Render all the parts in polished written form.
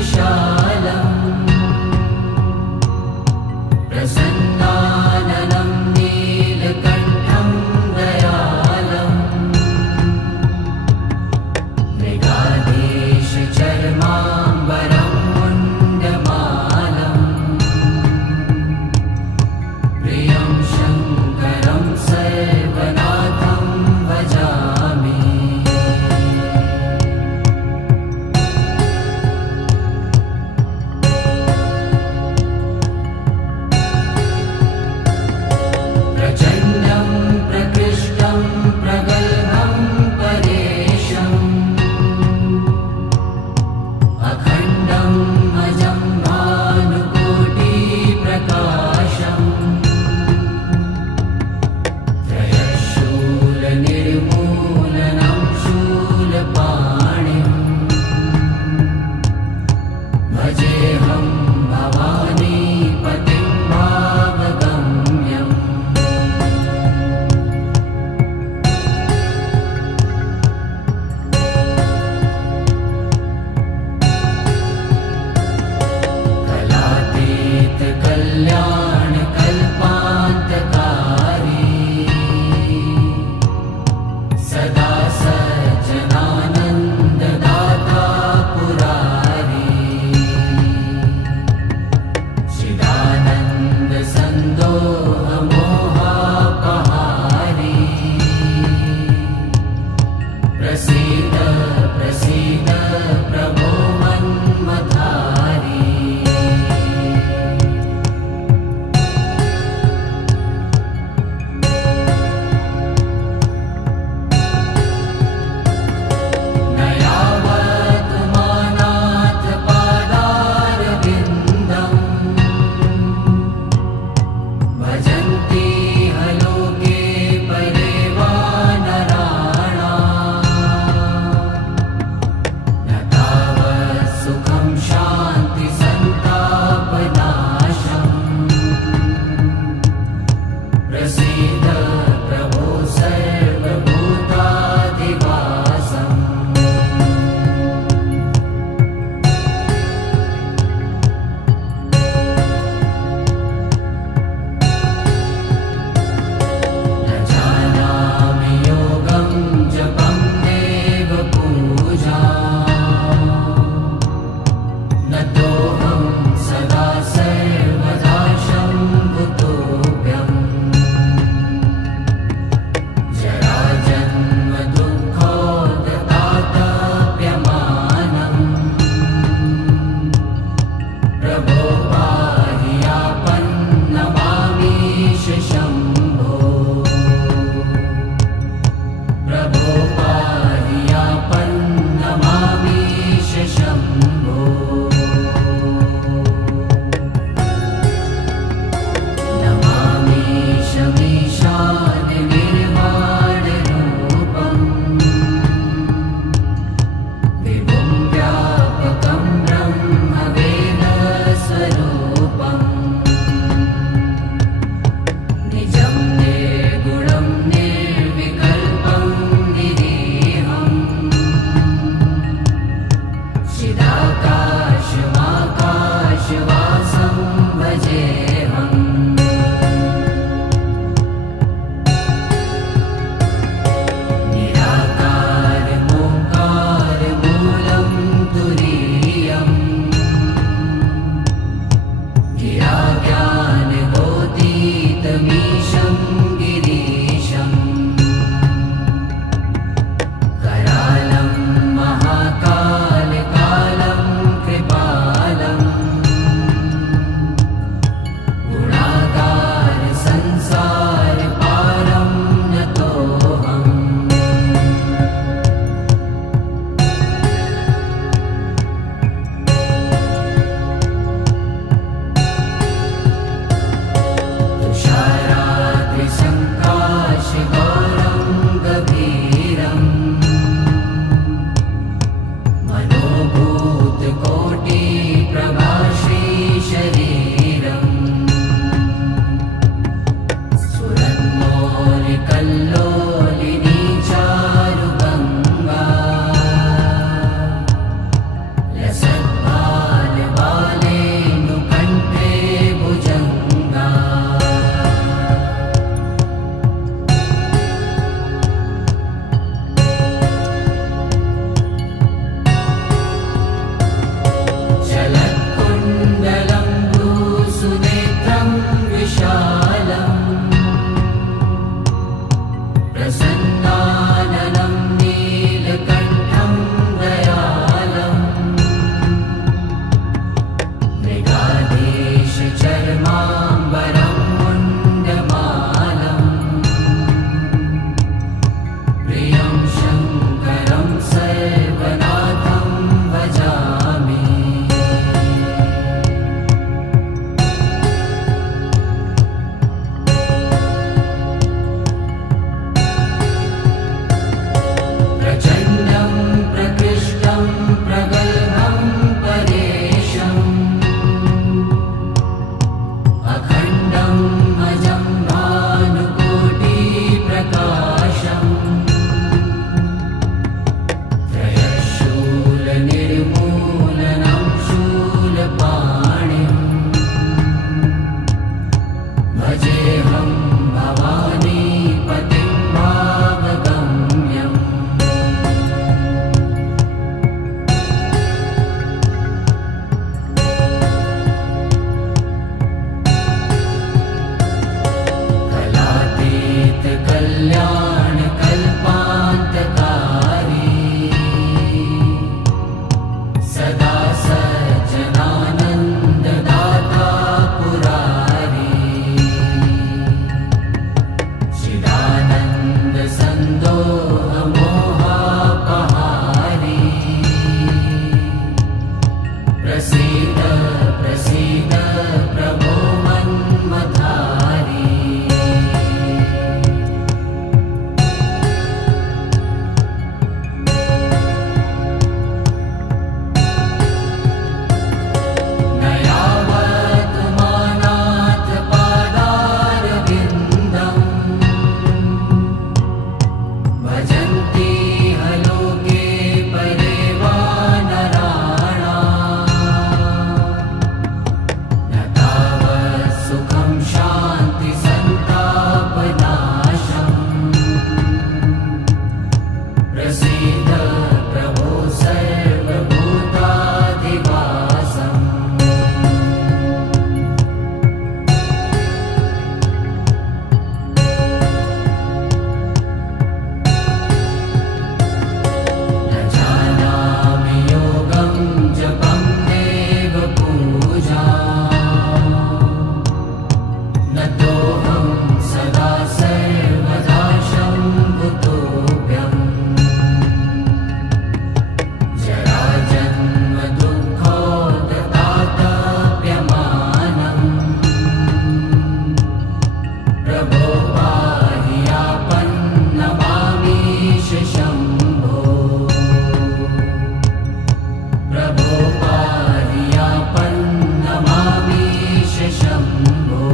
विशालम् प्रसन्नाननं नीलकण्ठं दयालम् मृगाधीशचर्माम्बरं मुण्डमालम् प्रियं शङ्करं सर्वनाथं भजामि। भजन्ति लोके परे वा नराणाम् न तावत् सुखं शान्ति सन्तापनाशम् प्रसीद प्रभो सर्वभूताधिवासम् न जानामि योगं जपं देव पूजाम् न तोऽहं सदा सर्वदा शम्भुतोऽभ्यम् जराजन्म दुःखोदतातप्यमानम् प्रभो पाहि आपन्नमामीश शम्भो प्रभो पाहि आपन्नमामीश शम्भो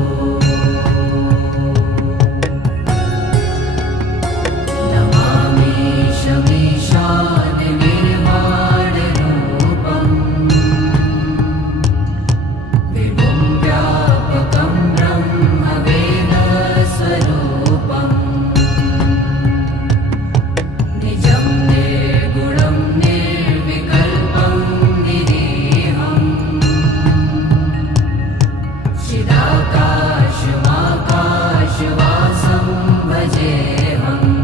नमामीशमीशाननिर्वाणरूपम् विभुं व्यापकं ब्रह्मवेदस्वरूपम् निजं निर्गुणं निर्विकल्पं निरीहम् चिदाकाशमाकाशवासं भजेऽहम्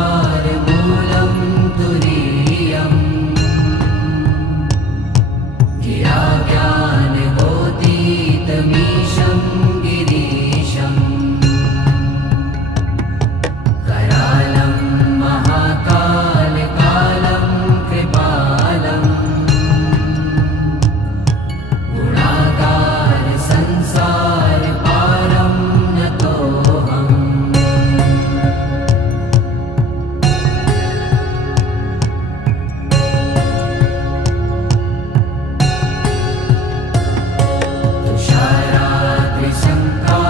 निराकारमोङ्कारमूलं तुरीयम् गिराज्ञानगोतीतमीशं गिरीशम् करालं महाकालकालं कृपालम् गुणागार संसार पारं नतोऽहम्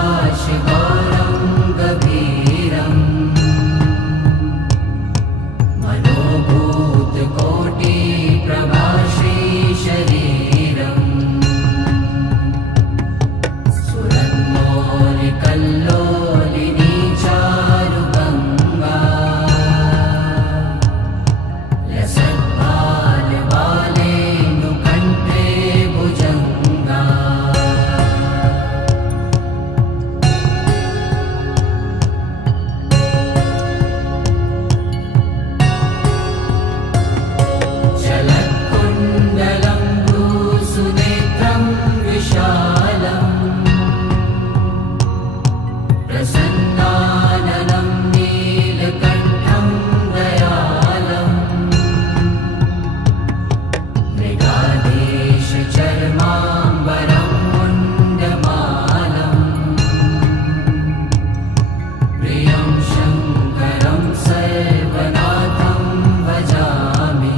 तुषाराद्रिसङ्काशगौरं गभीरम् मनोभूतकोटिप्रभाश्रीशरीरम् स्फुरन्मौलिकल्लोलिनी चारुगङ्गा लसद्बालबालेन्दुकण्ठे भुजङ्गा चलत्कुण्डलं भूसुनेत्रं विशालम् प्रसन्नाननं नीलकण्ठं दयालम् मृगाधीशचर्माम्बरं मुण्डमालम् प्रियं शङ्करं सर्वनाथं भजामि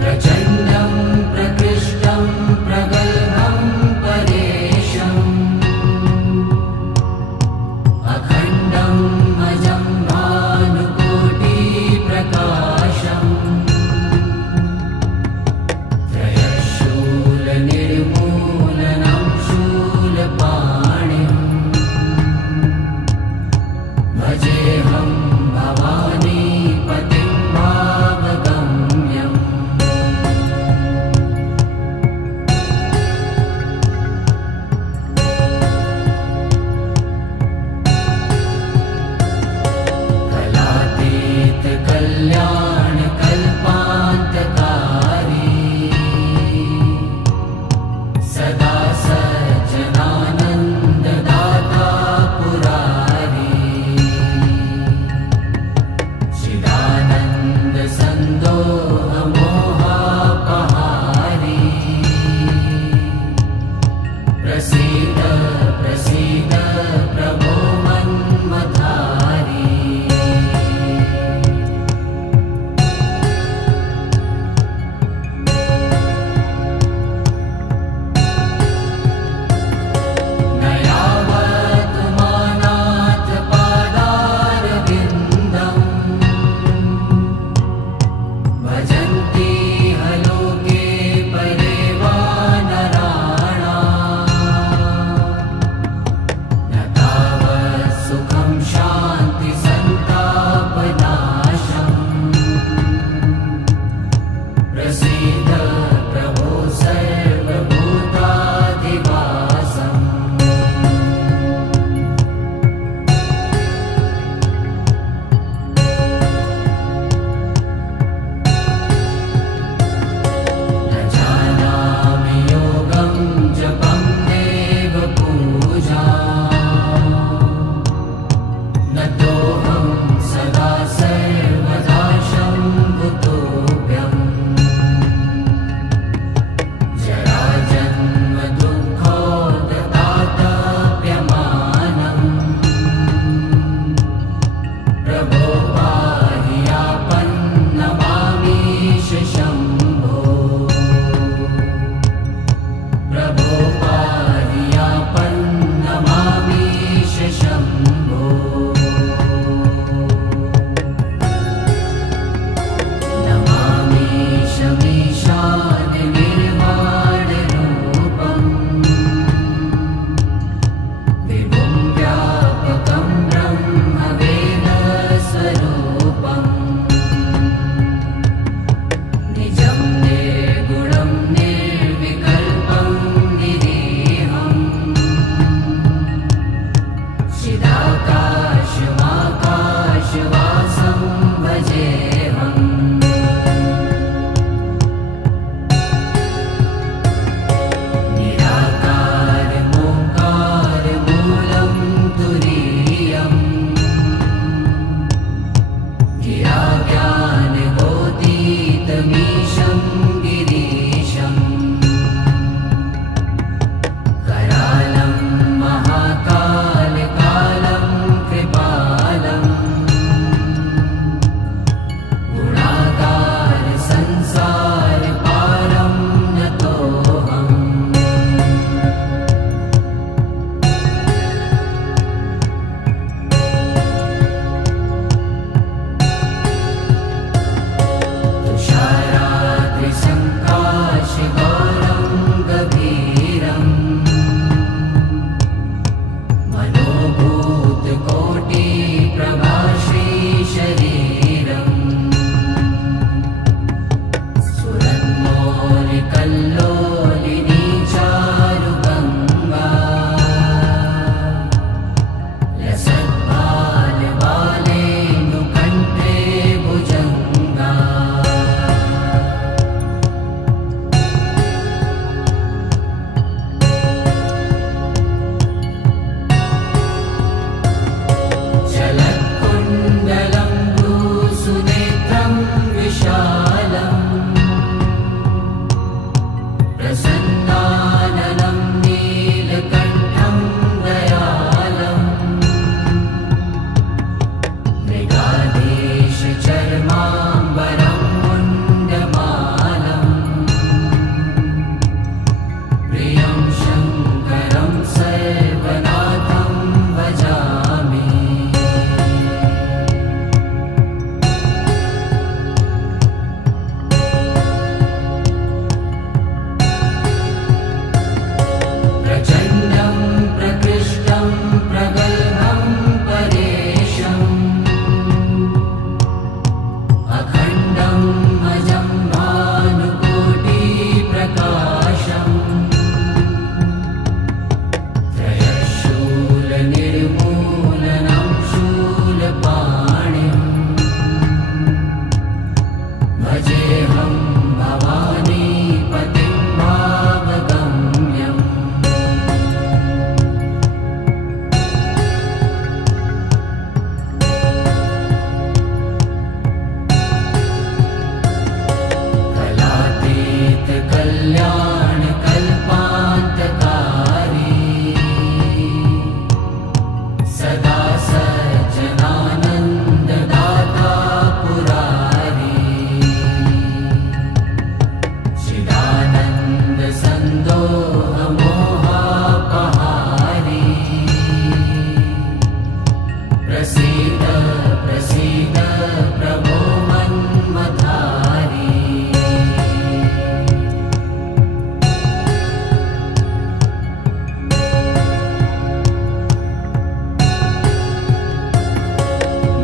प्रचण्डं प्रकृष्टं प्रगल्भं परेशम् अखण्डं अजं भानुकोटिप्रकाशम् त्रयशूलनिर्मूलनं शूलपाणिम् भजेऽहं भवानीपतिं भावगम्यम् कलातीतकल्याणकल्पान्तकारी सदा सज्जनानन्ददाता पुरारी चिदा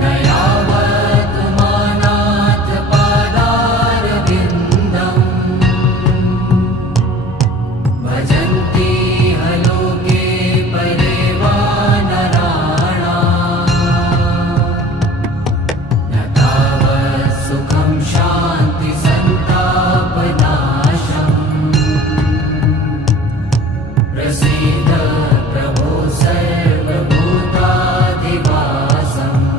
न यावत् मानाथपादारविन्दम् भजन्ति ह लोके परे वा नराणाम् न तावत् सुखं शान्ति सन्तापनाशम् प्रसीद प्रभो सर्वभूताधिवासम्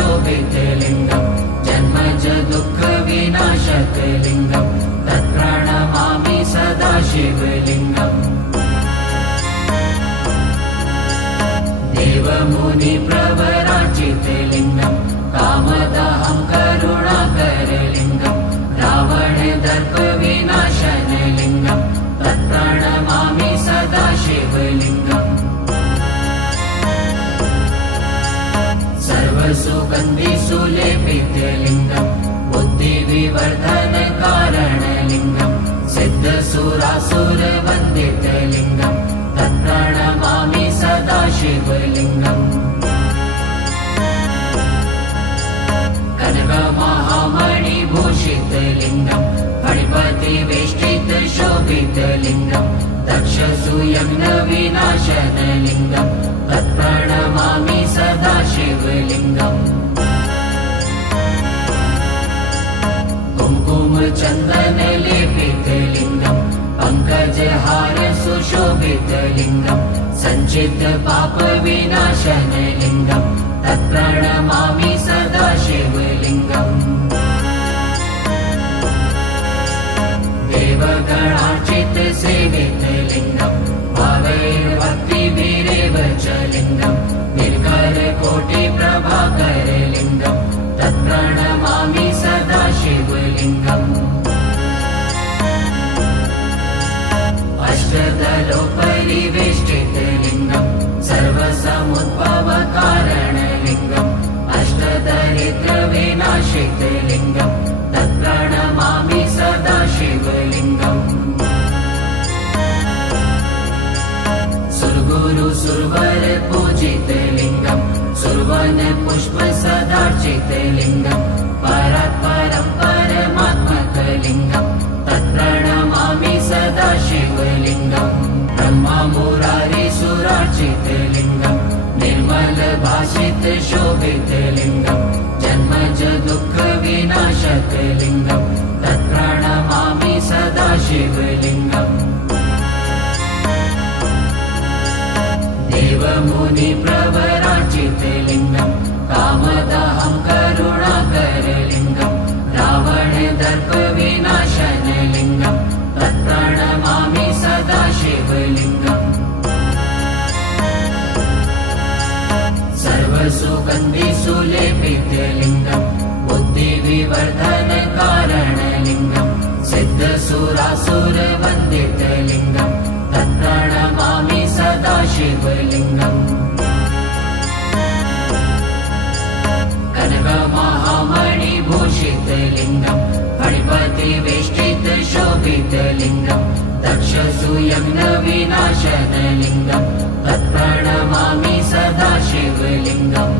शोभितलिङ्गम् जन्मज दुःखविनाशकलिङ्गम् तत्प्रणमामि सदा शिवलिङ्गम् देवमुनिप्रवराचितलिङ्गम् कामदहं करुणाकरलिङ्गम् रावणदर्पविनाशनलिङ्गम् तत्प्रणमामि सदा शिवलिङ्गम् सर्वसुगन्धिसुलेपितलिङ्गम् बुद्धिविवर्धनकारणलिङ्गम् सिद्धसुरासुरवन्दितलिङ्गम् तत्प्रणमामि सदा शिवलिङ्गम् कनकमहामणिभूषितलिङ्गम् फणिपतिवेष्टितशोभितलिङ्गम् दक्षसुयज्ञविनाशनलिङ्गम् तत्प्रणमामि सदा शिवलिङ्गम् कुङ्कुमचन्दनलेपितलिङ्गम् पङ्कजहारसुशोभितलिङ्गम् सञ्चितपापविनाशनलिङ्गम् तत्प्रणमामि सदा शिवलिङ्गम् देवगणार्चितसेवितलिङ्गम् भावैर्भक्तिभिरेव च लिङ्गम् निर्करकोटिप्रभाकरलिङ्गम् तत्प्रणमामि सदा शिवलिङ्गम् अष्टदलोपरिवेष्टितलिङ्गम् सर्वसमुद्भवकारणलिङ्गम् अष्टदरिद्रविनाशितलिङ्गम् तत्प्रणमामि सदा शिवलिङ्गम् सुरगुरुसुरवरपूजितलिङ्गम् सुरवनपुष्पसदार्चितलिङ्गम् परात्परं परमात्मकलिङ्गम् तत्प्रणमामि सदा शिवलिङ्गम् ब्रह्ममुरारिसुरार्चितलिङ्गम् निर्मलभाषितशोभितलिङ्गम् जन्मज दुःखविनाशकलिङ्गम् तत्प्रणमामि सदा शिवलिङ्गम् देवमुनिप्रवराचितलिङ्गम् कामदहं करुणाकरलिङ्गम् रावणदर्पविनाशनलिङ्गम् तत्प्रणमामि सदा शिवलिङ्गम् सर्वसुगन्धिसुलेपितलिङ्गम् बुद्धिविवर्धनकारणलिङ्गम् सिद्धसुरासुरवन्दितलिङ्गम् तत्प्रणमामि सदा शिवलिङ्गम् कनकमहामणिभूषितलिङ्गम् फणिपतिवेष्टितशोभितलिङ्गम् दक्षसुयज्ञविनाशनलिङ्गम् तत्प्रणमामि सदा शिवलिङ्गम्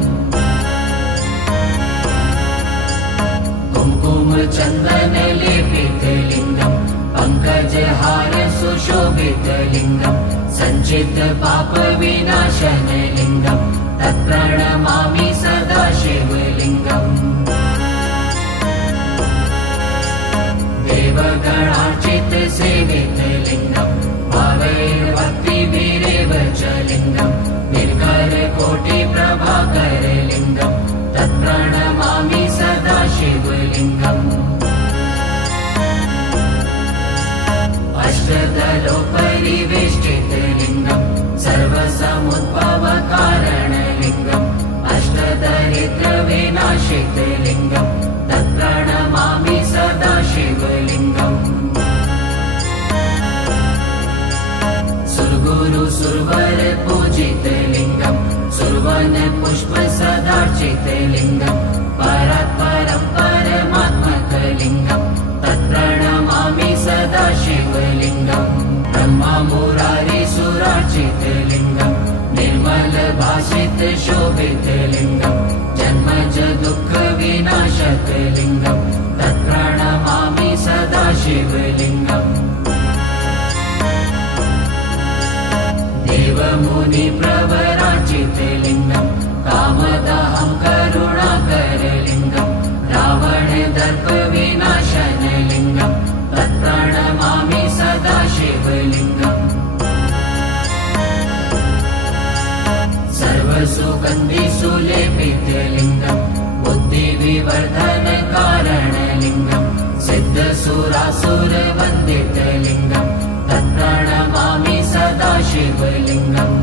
कुङ्कुमचन्दनलेपितलिङ्गम् पङ्कजहारसुशोभितलिङ्गम् सञ्चितपापविनाशनलिङ्गम् तत्प्रणमामि सदा शिवलिङ्गम् देवगणार्चितसेवितलिङ्गम् भावैर्भक्तिभिरेव च लिङ्गम् निर्करकोटिप्रभाकरलिङ्गम् तत्प्रणमामि सदा शिवलिङ्गम् अष्टदलोपरिवेष्टितलिङ्गम् सर्वसमुद्भवकारणलिङ्गम् अष्टदरिद्रविनाशितलिङ्गम् तत्प्रणमामि सदा शिवलिङ्गम् सुरगुरुसुरवरपूजितलिङ्गम् सुरवनपुष्पसदार्चितलिङ्गम् परात्परं परमात्मकलिङ्गम् तत्प्रणमामि सदा शिवलिङ्गम् ब्रह्ममुरारिसुरार्चितलिङ्गम् निर्मलभाषितशोभितलिङ्गम् जन्मज दुःखविनाशकलिङ्गम् तत्प्रणमामि सदा शिवलिङ्गम् देवमुनिप्रवराचितलिङ्गम् कामदहं करुणाकरलिङ्गम् रावणदर्पविनाशनलिङ्गम् तत्प्रणमामि सदा शिवलिङ्गम् सर्वसुगन्धिसुलेपितलिङ्गम् सुरासुरवन्दितलिङ्गम् तत्प्रणमामि सदा शिवलिङ्गम्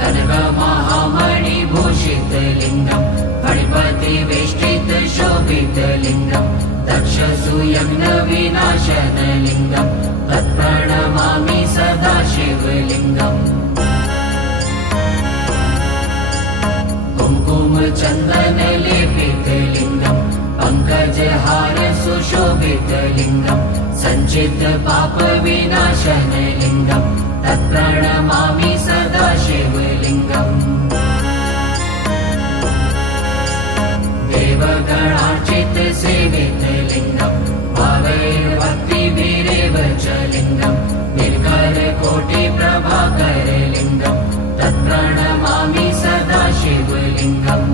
कनकमहामणिभूषितलिङ्गम् फणिपतिवेष्टितशोभितलिङ्गम् दक्षसूयज्ञविनाशनलिङ्गम् तत्प्रणमामि सदा शिवलिङ्गम् कुङ्कुमचन्दनलेपितलिङ्गम् पङ्कजहार सुशोभितलिङ्गम् सञ्चितपापविनाशनलिङ्गम् तत्प्रणमामि सदा शिवलिङ्गम् देवगणार्चितसेवितलिङ्गम् भावैर्भक्तिभिरेव च लिङ्गम् निर्करकोटिप्रभाकरलिङ्गम् तत्प्रणमामि सदा शिवलिङ्गम्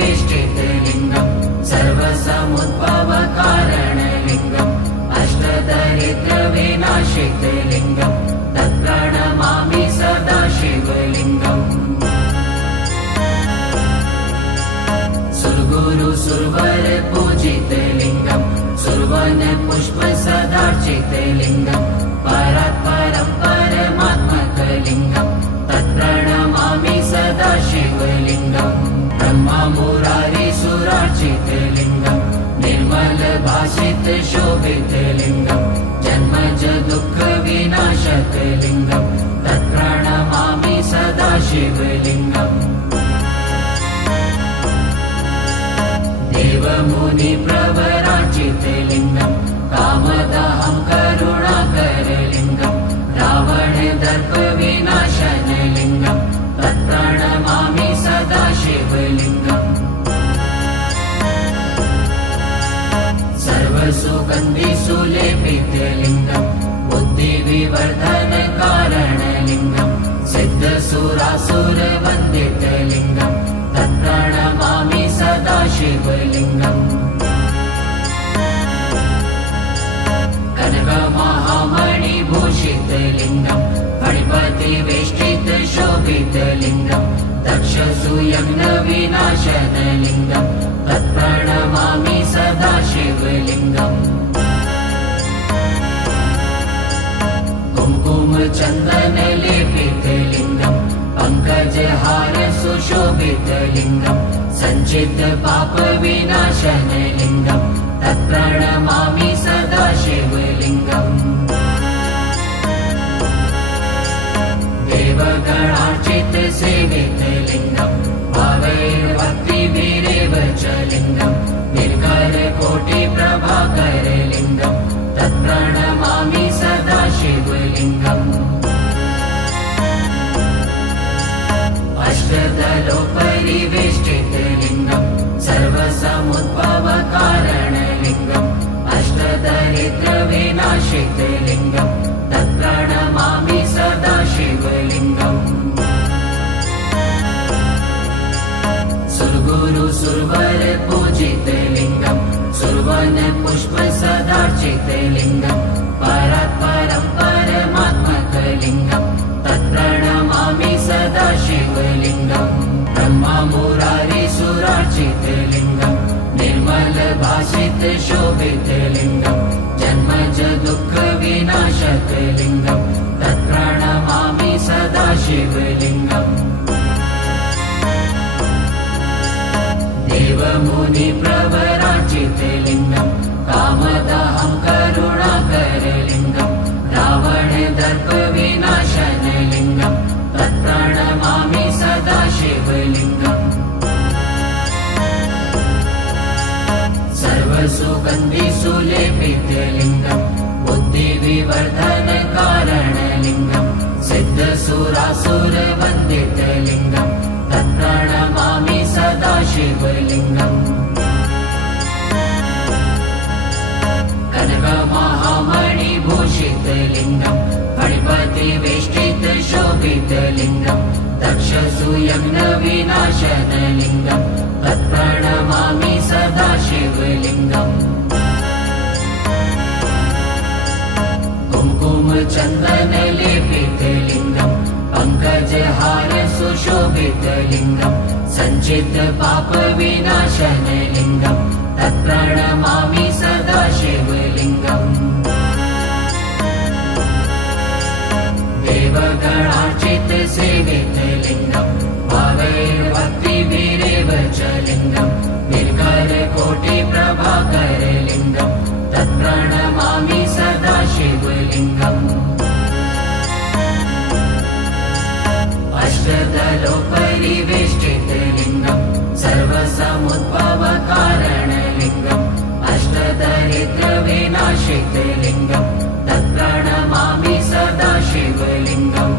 अष्टदलोपरिवेष्टितलिङ्गम् सर्वसमुद्भवकारणलिङ्गम् अष्टदरिद्रविनाशितलिङ्गम् तत्प्रणमामि सदा शिवलिङ्गम् सुरगुरुसुरवर पूजितलिङ्गम् सुरवन पुष्प सदार्चितलिङ्गम् परात्परं परमात्मकलिङ्गम् तत्प्रणमामि सदा शिवलिङ्गम् ब्रह्मा मुरारी सुरार्चितलिङ्गम् निर्मलभाषित शोभितलिङ्गम् जन्मज दुःखविनाशकलिङ्गम् तत्प्रणमामि सदा शिवलिङ्गम् देवमुनिप्रवरार्चितलिङ्गम् कामदहं करुणाकरलिङ्गम् रावणदर्पविनाशनलिङ्गम् तत्प्रणमामि सदा शिवलिङ्गम् सर्वसुगन्धिसुलेपितलिङ्गम् बुद्धिविवर्धनकारणलिङ्गम् सिद्धसुरासुरवन्दितलिङ्गम् तत्प्रणमामि सदा शिवलिङ्गम् कनकमहामणिभूषितलिङ्गम् फणिपतिवेष्टितशोभितलिङ्गम् दक्षसूयज्ञविनाशनलिङ्गम् तत्प्रणमामि सदा शिवलिङ्गम् कुङ्कुमचन्दनलेपितलिङ्गम् पङ्कजहार सुशोभितलिङ्गम् सञ्चितपापविनाशनलिङ्गम् तत्प्रणमामि सदा शिवलिङ्गम् देवगणार्चितसेवितलिङ्गम् भावैर्भक्तिभिरेव च लिङ्गम् निर्करकोटिप्रभाकरलिङ्गम् तत्प्रणमामि सदा शिवलिङ्गम् अष्टदलोपरिवेष्टितलिङ्गम् सर्वसमुद्भवकारणलिङ्गम् अष्टदरिद्रविनाशितलिङ्गम् तत्प्रणमामि सदा शिवलिङ्गम् सुरगुरुसुरवर पूजितलिङ्गम् सुरवन पुष्प सदार्चितलिङ्गम् परात्परं परमात्मकलिङ्गम् तत्प्रणमामि सदा शिवलिङ्गम् ब्रह्मा मुरारी सुरार्चितलिङ्गम् निर्मलभाषित शोभितलिङ्गम् जन्मज दुःखविनाशकलिङ्गम् तत्प्रणमामि सदा शिवलिङ्गम् देवमुनिप्रवरार्चितलिङ्गम् कामदहं करुणाकरलिङ्गम् रावणदर्पविनाशनलिङ्गम् तत्प्रणमामि सदा शिवलिङ्गम् सर्वसुगन्धिसुलेपितलिङ्गम् बुद्धिविवर्धनकारणलिङ्गम् सिद्धसुरासुरवन्दितलिङ्गम् तत्प्रणमामि सदा शिवलिङ्गम् कनकमहामणिभूषितलिङ्गम् फणिपतिवेष्टितशोभितलिङ्गम् दक्षसूयज्ञविनाशनलिङ्गम् तत्प्रणमामि सदा शिवलिङ्गम् कुङ्कुमचन्दनलेपितलिङ्गम् पङ्कजहार सुशोभित शोभितलिङ्गम् सञ्चितपापविनाशनलिङ्गम् तत्प्रणमामि सदा शिवलिङ्गम् देवगणार्चितसेवितलिङ्गम् भावैर्भक्तिभिरेव च लिङ्गम् निर्गरकोटिप्रभाकरलिङ्गम् तत्प्रणमामि सदा शिवलिङ्गम् अष्टदलोपरिवेष्टितलिङ्गम् सर्वसमुद्भवकारणलिङ्गम् अष्टदरिद्रविनाशितलिङ्गम् तत्प्रणमामि सदा शिवलिङ्गम्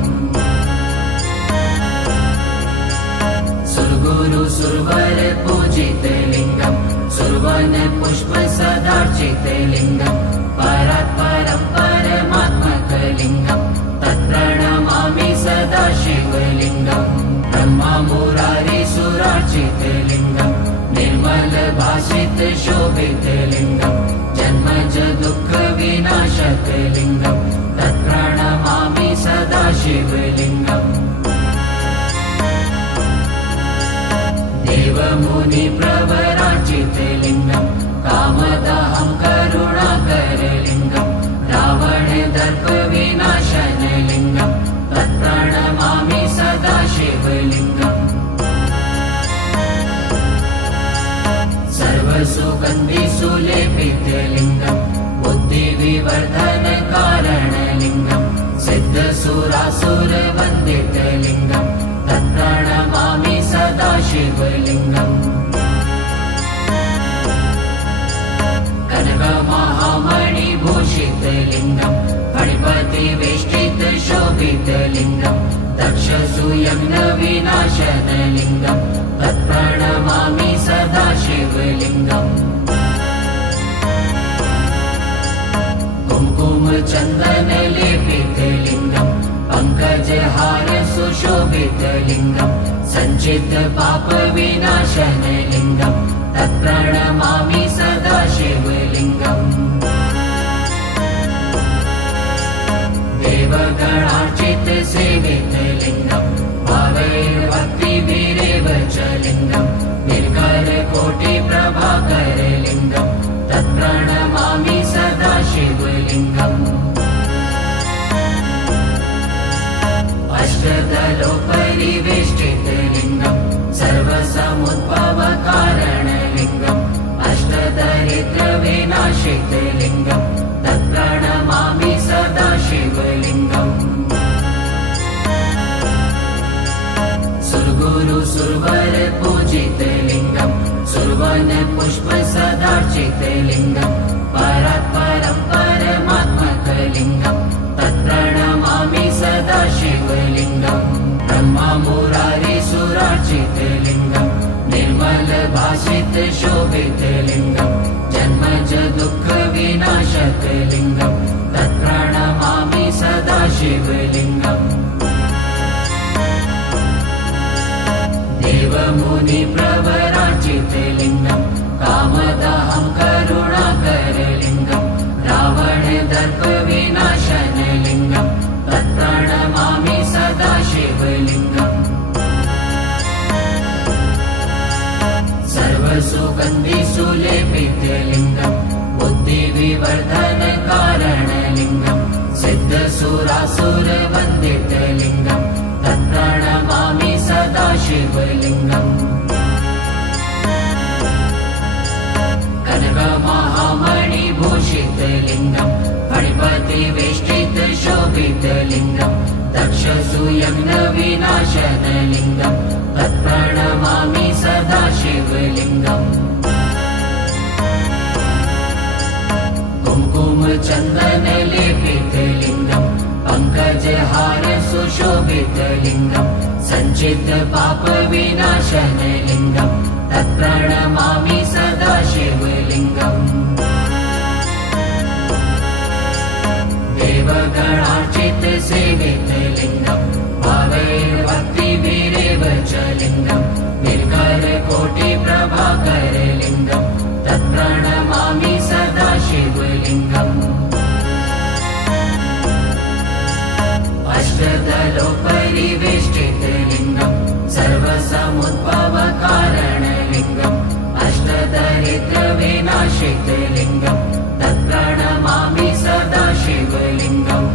सुरगुरु सुरवर पूजितलिङ्गम् सुरवन पुष्प सदार्चितलिङ्गम् परात्परं परमात्मकलिङ्गम् तत्प्रणमामि सदा शिवलिङ्गम् ब्रह्मा मुरारी सुरार्चितलिङ्गम् निर्मल भासित शोभितलिङ्गम् जन्मज दुःख विनाशकलिङ्गम् तत्प्रणमामि सदा शिवलिङ्गम् देवमुनि प्रवरार्चितलिङ्गम् कामदाहं करुणाकरलिङ्गम् रावण दर्प विनाशनलिङ्गम् तत्प्रणमामि सदा शिवलिङ्गम् सर्वसुगन्धि सुलेपितलिङ्गम् बुद्धिविवर्धनकारणलिङ्गम् सिद्धसुरासुरवन्दितलिङ्गम् तत्प्रणमामि सदा शिवलिङ्गम् कनकमहामणिभूषितलिङ्गम् फणिपतिवेष्टितशोभितलिङ्गम् दक्षसूयज्ञविनाशनलिङ्गम् तत्प्रणमामि सदा शिवलिङ्गम् कुङ्कुमचन्दनलेपितलिङ्गम् पङ्कजहार सुशोभितलिङ्गम् सञ्चितपापविनाशनलिङ्गम् तत्प्रणमामि सदा शिवलिङ्गम् देवगणार्चितसेवितलिङ्गम् भावैर्भक्तिभिरेव च लिङ्गम् निर्गरकोटिप्रभाकरलिङ्गम् तत्प्रणमामि सदा शिवलिङ्गम् अष्टदलोपरिवेष्टितलिङ्गम् सर्वसमुद्भवकारणलिङ्गम् अष्टदरिद्रविनाशितलिङ्गम् तत्प्रणमामि सदा शिवलिङ्गम् सुरगुरु सुरवर पूजितलिङ्गम् सुरवन पुष्प सदार्चितलिङ्गम् परात्परं परमात्मकलिङ्गम् तत्प्रणमामि सदा शिवलिङ्गम् ब्रह्मा मुरारी सुरार्चितलिङ्गम् निर्मल भासित शोभितलिङ्गम् जन्मज दुःख विनाशकलिङ्गम् तत्प्रणमामि सदा शिवलिङ्गम् देवमुनि प्रवरार्चितलिङ्गम् कामदाहं करुणाकरलिङ्गम् रावण दर्प विनाशनलिङ्गम् तत्प्रणमामि सदा शिवलिङ्गम् सर्वसुगन्धि सुलेपितलिङ्गम् बुद्धिविवर्धनकारणलिङ्गम् सिद्धसुरासुरवन्दितलिङ्गम् तत्प्रणमामि सदा शिवलिङ्गम् कनकमहामणिभूषितलिङ्गम् फणिपतिवेष्टितशोभितलिङ्गम् दक्षसूयज्ञविनाशनलिङ्गम् तत्प्रणमामि सदा शिवलिङ्गम् कुङ्कुमचन्दनलेपितलिङ्गम् पङ्कजहार सुशोभितलिङ्गम् सञ्चितपापविनाशनलिङ्गम् तत्प्रणमामि सदा शिवलिङ्गम् देवगणार्चितसेवितलिङ्गम् भावैर्भक्तिभिरेव च लिङ्गम् निर्गरकोटिप्रभाकरलिङ्गम् तत्प्रणमामि सदा शिवलिङ्गम् अष्टदलोपरिवेष्टितलिङ्गम् सर्व सर्वसमुद्भवकारणलिङ्गम् अष्टदरिद्रविनाशितलिङ्गम् तत्प्रणमामि सदा शिवलिङ्गम्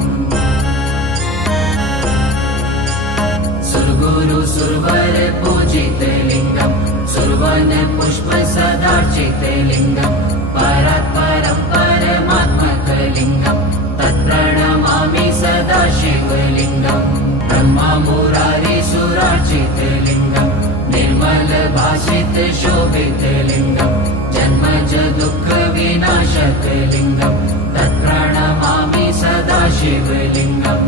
सुरगुरु सुरवर पूजितलिङ्गम् सुरवन पुष्प सदार्चितलिङ्गम् परात् परं परमात्मकलिङ्गम् तत्प्रणमामि सदा शिवलिङ्गम् ब्रह्मा मुरारी सुरार्चितलिङ्गम् निर्मल भाषित शोभितलिङ्गम् जन्मज दुःख विनाशकलिङ्गम् तत्प्रणमामि सदा शिवलिङ्गम्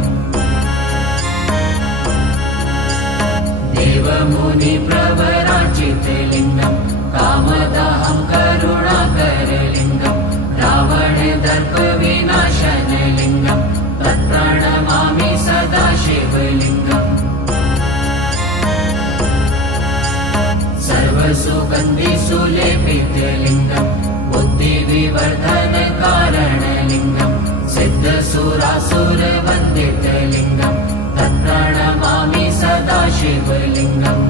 देवमुनि प्रवरार्चितलिङ्गम् कामदहं करुणाकरलिङ्गम् रावण दर्प विनाशनलिङ्गम् तत्प्रणमामि सदा शिवलिङ्गम् सर्वसुगन्धि सुलेपितलिङ्गम् बुद्धिविवर्धन कारणलिङ्गम् सिद्धसुरासुरवन्दितलिङ्गम् तत्प्रणमामि सदा शिवलिङ्गम्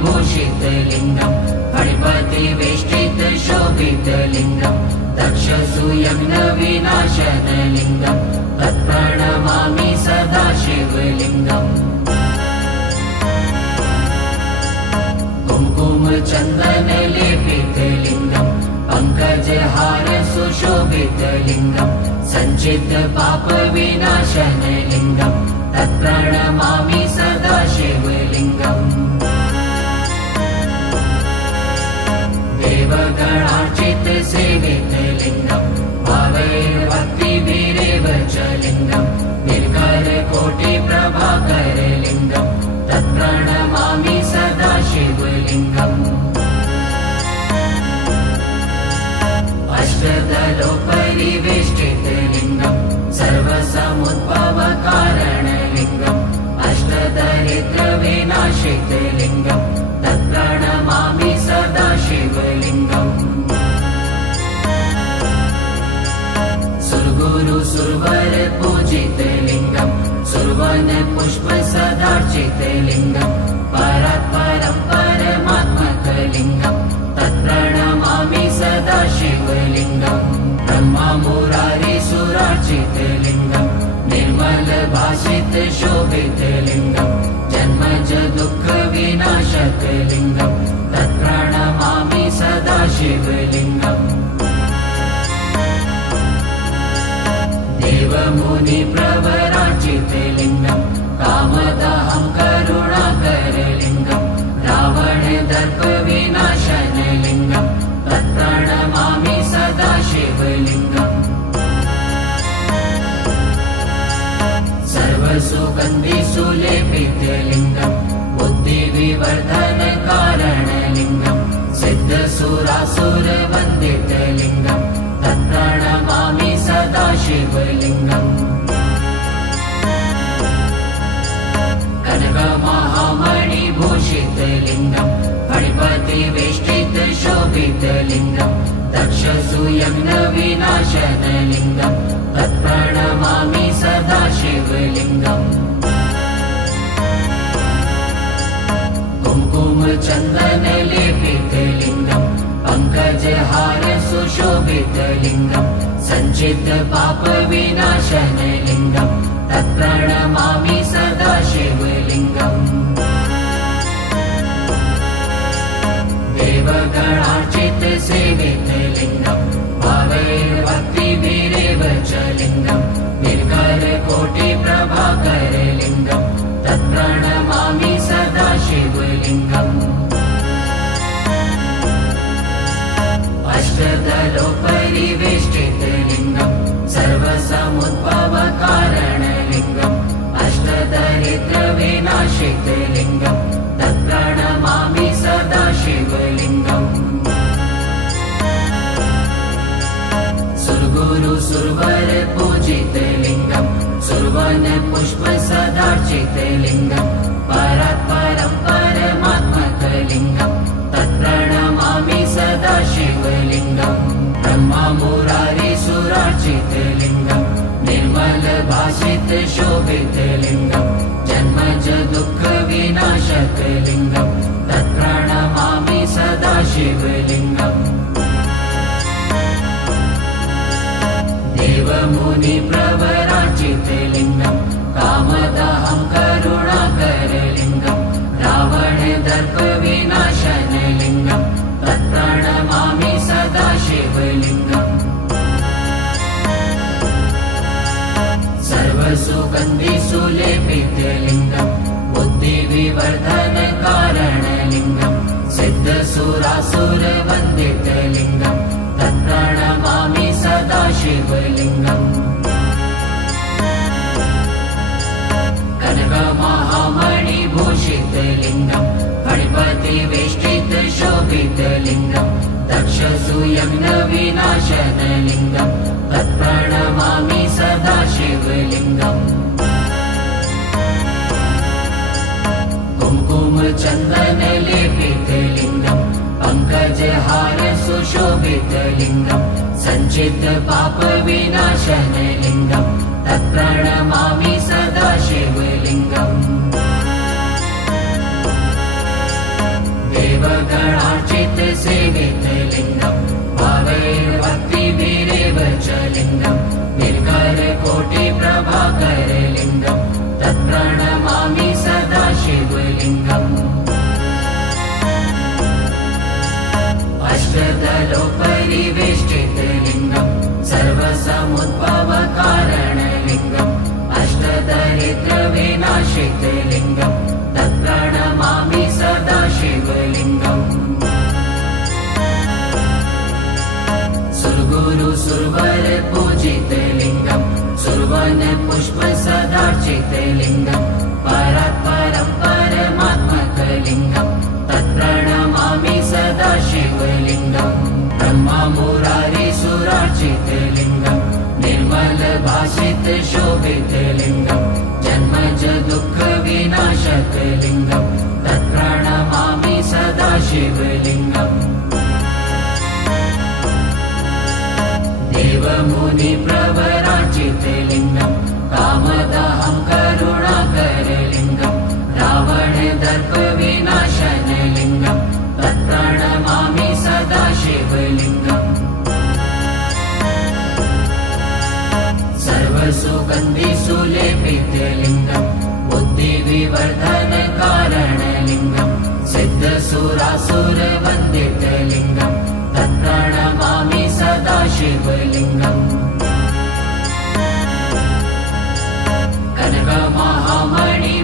कनकमहामणिभूषितलिङ्गम् फणिपतिवेष्टित शोभितलिङ्गम् दक्षसूयज्ञ विनाशनलिङ्गम् तत्प्रणमामि सदा शिवलिङ्गम् कुङ्कुमचन्दन लेपितलिङ्गम् पङ्कजहार सुशोभितलिङ्गम् सञ्चित पाप विनाशनलिङ्गम् तत्प्रणमामि सदा शिवलिङ्गम् देवगणार्चित सेवितलिङ्गम् भावैर्भक्तिभिरेव च लिङ्गम् निर्कर कोटि प्रभाकरलिङ्गम् तत्प्रणमामि सदा शिवलिङ्गम् अष्टदलोपरिवेष्टितलिङ्गम् सर्वसमुद्भवकारणलिङ्गम् अष्टदरिद्रविनाशितलिङ्गम् तत्प्रणमामि सदा शिवलिङ्गम् सुरगुरु सुरवर पूजितलिङ्गम् सुरवन पुष्प सदार्चितलिङ्गम् परात् परं परमात्मकलिङ्गम् तत्प्रणमामि सदा शिवलिङ्गम् ब्रह्मा मुरारी सुरार्चितलिङ्गम् निर्मल भाषित शोभितलिङ्गम् जन्मज दुःख विनाशकलिङ्गम् तत्प्रणमामि सदा शिवलिङ्गम् देवमुनि प्रवरार्चितलिङ्गम् कामदहं करुणाकरलिङ्गम् रावण दर्प विनाशनलिङ्गम् तत्प्रणमामि सदा शिवलिङ्गम् सर्वसुगन्धि सुलेपितलिङ्गम् बुद्धिविवर्धन कारणलिङ्गम् सिद्धसुरासुरवन्दितलिङ्गम् तत्प्रणमामि सदा शिवलिङ्गम् कनकमहामणिभूषितलिङ्गम् फणिपतिवेष्टित शोभितलिङ्गम् दक्षसूयज्ञ विनाशनलिङ्गम् तत्प्रणमामि सदा शिवलिङ्गम् कुङ्कुमचन्दन लेपितलिङ्गम् पङ्कजहार सुशोभितलिङ्गम् सञ्चित पाप विनाशनलिङ्गम् तत्प्रणमामि सदा शिवलिङ्गम् देवगणार्चित सेवितलिङ्गम् भावैर्भक्तिभिरेव च लिङ्गम् निर्कर कोटि प्रभाकरलिङ्गम् तत्प्रणमामि सदा शिवलिङ्गम् अष्टदलोपरिवेष्टितलिङ्गम् सर्वसमुद्भवकारणलिङ्गम् अष्टदरिद्रविनाशितलिङ्गम् तत्प्रणमामि सदा शिवलिङ्गम् सुरगुरु सुरवर पूजितलिङ्गम् सुरवन पुष्प सदार्चितलिङ्गम् परात् परं परमात्मकलिङ्गम् तत्प्रणमामि सदा शिवलिङ्गम् ब्रह्मा मुरारी सुरार्चितलिङ्गम् निर्मल भाषित शोभितलिङ्गम् जन्मज दुःखविनाशकलिङ्गम् तत्प्रणमामि सदा शिवलिङ्गम् देवमुनिप्रवराचितलिङ्गम् कामदहं करुणाकरलिङ्गम् रावणदर्पविनाशनलिङ्गम् तत्प्रणमामि सदा शिवलिङ्गम् सर्वसुगन्धिसुलेपितलिङ्गम् बुद्धिविवर्धनकारणलिङ्गम् सिद्धसुरासुरवन्दितलिङ्गम् तत्प्रणमामि सदा शिवलिङ्गम् कनकमहामणिभूषितलिङ्गम् फणिपतिवेष्टितशोभितलिङ्गम् दक्षसूयज्ञविनाशनलिङ्गम् तत्प्रणमामि सदा शिवलिङ्गम् कुङ्कुमचन्दनलेपितलिङ्गम् पङ्कजहार सुशोभितलिङ्गम् सञ्चितपापविनाशनलिङ्गम् तत्प्रणमामि सदा शिवलिङ्गम् देवगणार्चितसेवितलिङ्गम् भावैर्भक्तिभिरेव च लिङ्गम् निर्गरकोटिप्रभाकरलिङ्गम् तत्प्रणमामि सदा शिवलिङ्गम् अष्टदलोपरिवेष्टितलिङ्गम् सर्वसमुद्भवकारणलिङ्गम् अष्टदरिद्रविनाशितलिङ्गम् तत्प्रणमामि सदा शिवलिङ्गम् सुरगुरुसुरवरपूजितलिङ्गम् सुरवनपुष्पसदार्चितलिङ्गम् परात्परं परमात्मकलिङ्गम् तत्प्रणमामि सदा शिवलिङ्गम् ब्रह्मा मुरारिसुरार्चितलिङ्गम् निर्मलभाषितशोभितलिङ्गम् जन्मज दुःखविनाशकलिङ्गम् तत्प्रणमामि सदा शिवलिङ्गम् देवमुनिप्रवराचितलिङ्गम् कामदहं करुणाकरलिङ्गम् रावणदर्पविनाशनलिङ्गम् तत्प्रणमामि सदा शिवलिङ्गम् सर्वसुगन्धिसुलेपितलिङ्गम् बुद्धिविवर्धनकारणलिङ्गम् सिद्धसुरासुरवन्दितलिङ्गम् तत्प्रणमामि सदा शिवलिङ्गम्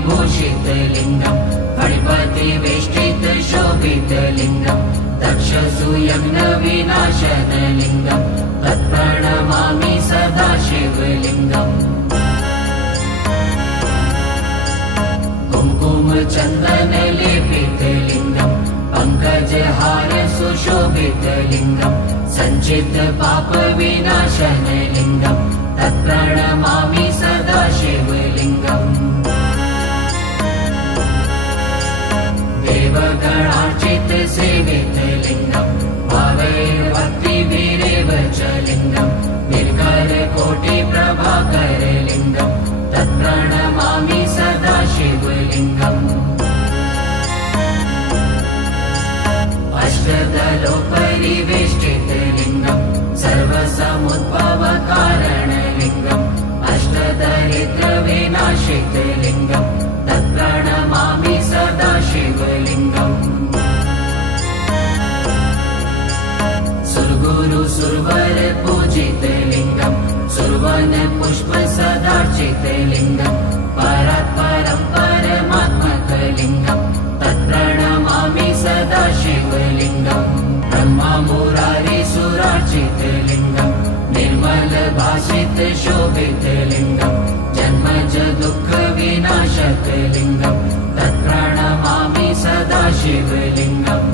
कनकमहामणिभूषितलिङ्गम् फणिपतिवेष्टितशोभितलिङ्गम् दक्षसूयज्ञविनाशनलिङ्गम् तत्प्रणमामि सदा शिवलिङ्गम् कुङ्कुमचन्दनलेपितलिङ्गम् पङ्कजहार सुशोभितलिङ्गम् सञ्चितपापविनाशनलिङ्गम् तत्प्रणमामि सदा शिवलिङ्गम् देवगणार्चितसेवितलिङ्गम् भावैर्भक्तिभिरेव च लिङ्गम् निर्गरकोटिप्रभाकरलिङ्गम् तत्प्रणमामि सदा शिवलिङ्गम् अष्टदलोपरिवेष्टितलिङ्गम् सर्वसमुद्भवकारणलिङ्गम् अष्टदरिद्रविनाशितलिङ्गम् तत्प्रणमामि सदा शिवलिङ्गम् सुरगुरुसुरवरपूजितलिङ्गम् सुरवनपुष्पसदार्चितलिङ्गम् परात्परं परमात्मकलिङ्गम् तत्प्रणमामि सदा शिवलिङ्गम् ब्रह्मा मुरारिसुरार्चितलिङ्गम् निर्मलभाषितशोभितलिङ्गम् जन्मज दुःखविनाशकलिङ्गम् तत्प्रणमामि सदा शिवलिङ्गम्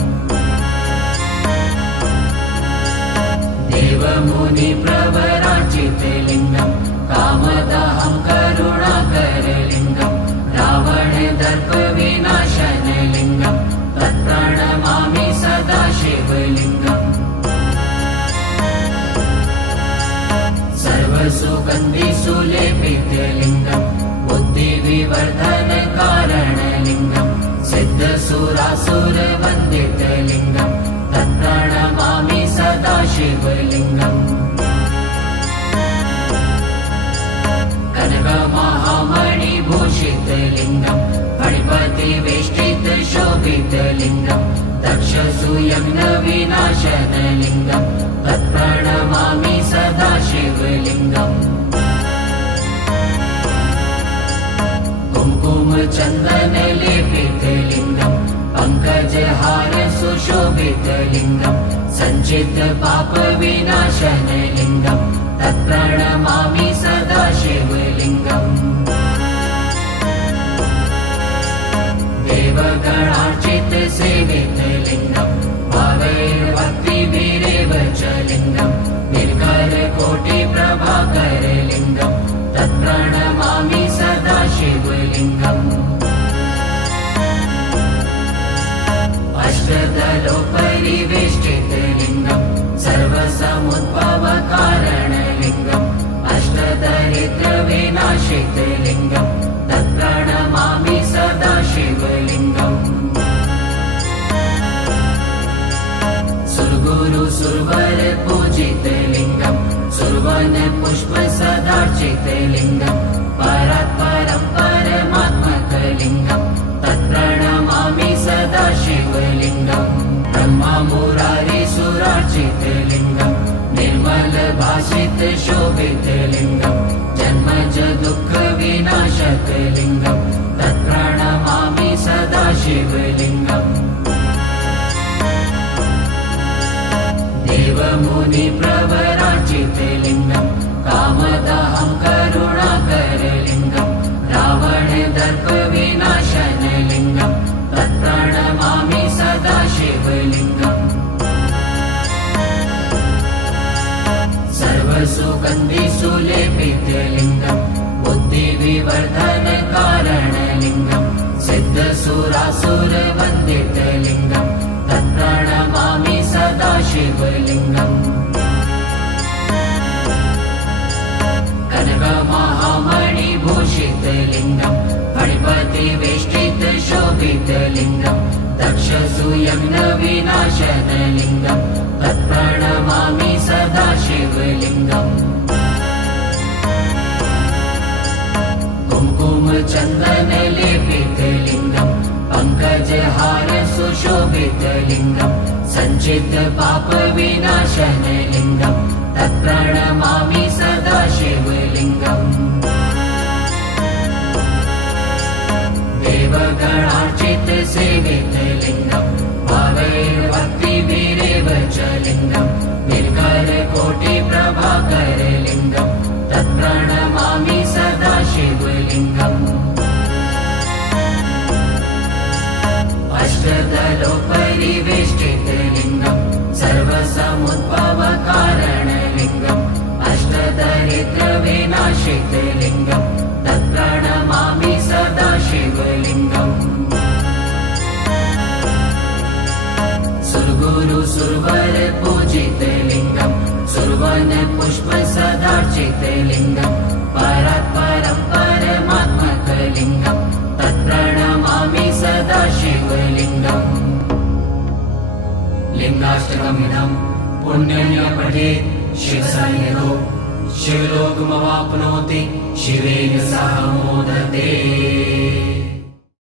देवमुनिप्रवराचितलिङ्गम् कामदहं करुणाकरलिङ्गम् रावणदर्पविनाशनलिङ्गम् तत्प्रणमामि सदा शिवलिङ्गम् सर्व सर्वसुगन्धिसुलेपितलिङ्गम् बुद्धिविवर्धनकारणलिङ्गम् सिद्धसुरासुरवन्दितलिङ्गम् तत्प्रणमामि सदा शिवलिङ्गम् कनकमहामणिभूषितलिङ्गम् फणिपतिवेष्टितशोभितलिङ्गम् दक्षसूयज्ञविनाशनलिङ्गम् तत्प्रणमामि सदा शिवलिङ्गम् कुङ्कुमचन्दनलेपितलिङ्गम् पङ्कजहार सुशोभितलिङ्गम् सञ्चितपापविनाशनलिङ्गम् तत्प्रणमामि सदा शिवलिङ्गम् देवगणार्चितसेवितलिङ्गम् भावैर्भक्तिभिरेव च लिङ्गम् निर्गरकोटिप्रभाकरलिङ्गम् तत्प्रणमामि सदा शिवलिङ्गम् अष्टदलोपरिवेष्टितलिङ्गम् सर्वसमुद्भवकारणलिङ्गम् अष्टदरिद्रविनाशितलिङ्गम् तत्प्रणमामि सदा शिवलिङ्गम् सुरगुरुसुरवरपूजितलिङ्गम् सुरवनपुष्पसदार्चितलिङ्गम् परात्परं परमात्मकलिङ्गम् तत्प्रणमामि सदा शिवलिङ्गम् ब्रह्ममुरारिसुरार्चितलिङ्गम् निर्मलभाषितशोभितलिङ्गम् जन्मज दुःखविनाशकलिङ्गम् तत्प्रणमामि सदा शिवलिङ्गम् देवमुनिप्रवरार्चितलिङ्गम् कामदहं करुणाकरलिङ्गम् रावणदर्पविनाशनलिङ्गम् तत्प्रणमामि सदा शिवलिङ्गम् सर्वसुगन्धिसुलेपितलिङ्गम् बुद्धिविवर्धनकारणलिङ्गम् सिद्धसुरासुरवन्दितलिङ्गम् तत्प्रणमामि सदा शिवलिङ्गम् कनकमहामणिभूषितलिङ्गम् फणिपतिवेष्टितशोभितलिङ्गम् दक्षसूयज्ञविनाशनलिङ्गम् तत्प्रणमामि सदा शिवलिङ्गम् कुङ्कुमचन्दनलेपितलिङ्गम् पङ्कजहार सुशोभितलिङ्गम् सञ्चितपापविनाशनलिङ्गम् तत्प्रणमामि सदा शिवलिङ्गम् देवगणार्चितसेवितलिङ्गम् भावैर्भक्तिभिरेव च लिङ्गम् निर्गरकोटिप्रभाकरलिङ्गम् तत्प्रणमामि सदा शिवलिङ्गम् अष्टदलोपरिवेष्टितलिङ्गम् सर्वसमुद्भवकारणलिङ्गम् अष्टदरिद्रविनाशितलिङ्गम् तत्प्रणमामि सदा शिवलिङ्गम् सुरगुरुसुरवरपूजितलिङ्गम् सुरवनपुष्पसदार्चितलिङ्गम् परात्परं परमात्मकलिङ्गम् तत्प्रणमामि सदा शिवलिङ्गम् लिङ्गाष्टकमिदं पुण्यं य पठेत् शिवसंज्ञको शिवलोकमवाप्नोति शिवेन सह मोदते